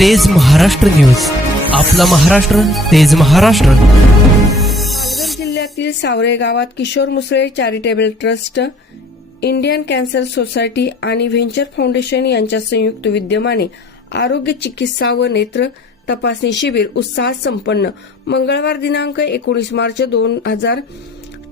तेज महाराष्ट्र न्यूज. आपला महाराष्ट्र तेज महाराष्ट्र. पालघर जिल्ह्यातील सावरे गावात Kishor Musale charitable trust Indian cancer society आणि व्हेंचर फाउंडेशन यांच्या संयुक्त विद्यमाने आरोग्य चिकित्सा व नेत्र तपासणी शिबिर उत्साहात संपन्न. मंगळवार दिनांक एकोणीस मार्च दोन हजार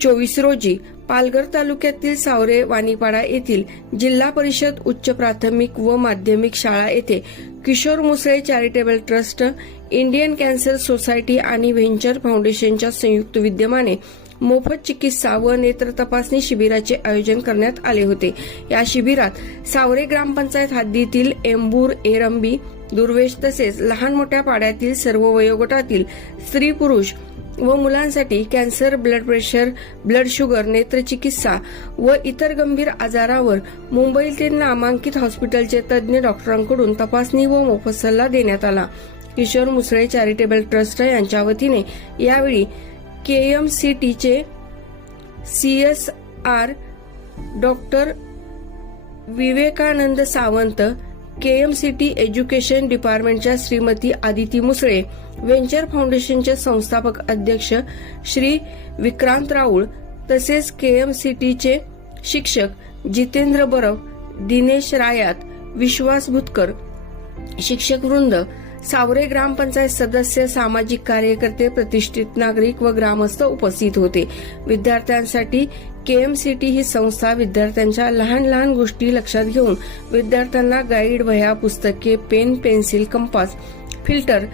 चोवीस रोजी पालघर तालुक्यातील सावरे वाणीपाडा येथील जिल्हा परिषद उच्च प्राथमिक व माध्यमिक शाळा येथे Kishor Musale charitable trust Indian cancer society आणि व्हेंचर फाउंडेशनच्या संयुक्त विद्यमाने मोफत चिकित्सा व नेत्र तपासणी शिबिराचे आयोजन करण्यात आले होते. या शिबिरात सावरे ग्रामपंचायत हद्दीतील एंबूर एरंबी दुर्वेश तसेच लहान मोठ्या पाड्यातील सर्व वयोगटातील स्त्री पुरुष व मुलांसाठी cancer blood pressure blood sugar नेत्रचिकित्सा व इतर गंभीर आजारावर मुंबईतील नामांकित हॉस्पिटलचे तज्ज्ञ डॉक्टरांकडून तपासणी व मोफत सल्ला देण्यात आला. किशोर मुसळे चॅरिटेबल ट्रस्ट यांच्या वतीने यावेळी केएमसीटीचे CSR doctor Vivekanand Sawant KMCT education डिपार्टमेंटच्या Shrimati Aditi Musale venture फाउंडेशनचे संस्थापक अध्यक्ष श्री विक्रांत राऊळ तसेच केएमसीटीचे शिक्षक जितेंद्र बरव दिनेश रायात विश्वास भुतकर शिक्षक वृंद सावरे ग्रामपंचायत सदस्य सामाजिक कार्यकर्ते प्रतिष्ठित नागरिक व ग्रामस्थ उपस्थित होते. विद्यार्थ्यांसाठी केएमसीटी ही संस्था विद्यार्थ्यांच्या लहान लहान गोष्टी लक्षात घेऊन विद्यार्थ्यांना गाईड वह्या पुस्तके पेन पेन्सिल कंपास फिल्टर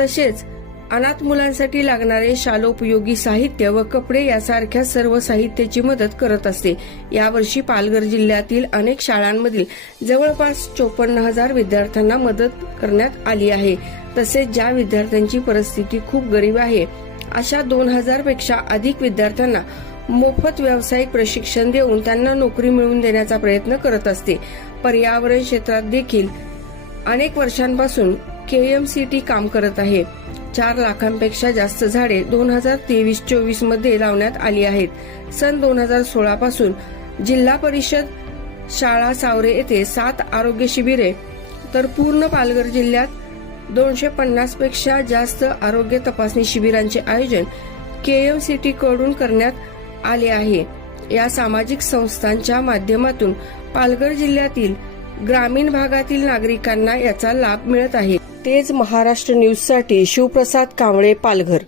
तसेच अनाथ मुलांसाठी लागणारे शालोपयोगी साहित्य व कपडे यासारख्या सर्व साहित्याची मदत करत असते. यावर्षी पालघर जिल्ह्यातील अनेक शाळांमधील जवळपास चोपन्न हजार विद्यार्थ्यांना मदत करण्यात आली आहे. तसेच ज्या विद्यार्थ्यांची परिस्थिती खूप गरीब आहे अशा दोन हजारपेक्षा अधिक विद्यार्थ्यांना मोफत व्यावसायिक प्रशिक्षण देऊन त्यांना नोकरी मिळवून देण्याचा प्रयत्न करत असते. पर्यावरण क्षेत्रात देखील अनेक वर्षांपासून केएमसीटी काम करत आहे. चार लाखांपेक्षा जास्त झाडे दोन हजार तेवीस चोवीसमध्ये लावण्यात आली आहेत. सन दोन हजार सोळा पासून जिल्हा परिषद शाळा सावरे येथे सात आरोग्य शिबिरे तर पूर्ण पालघर जिल्ह्यात दोनशे पन्नासपेक्षा जास्त आरोग्य तपासणी शिबिरांचे आयोजन केएमसीटी कडून करण्यात आले आहे. या सामाजिक संस्थांच्या माध्यमातून पालघर जिल्ह्यातील ग्रामीण भागातील नागरिकांना याचा लाभ मिळत आहे. तेच महाराष्ट्र न्यूजसाठी शिवप्रसाद कांबळे पालघर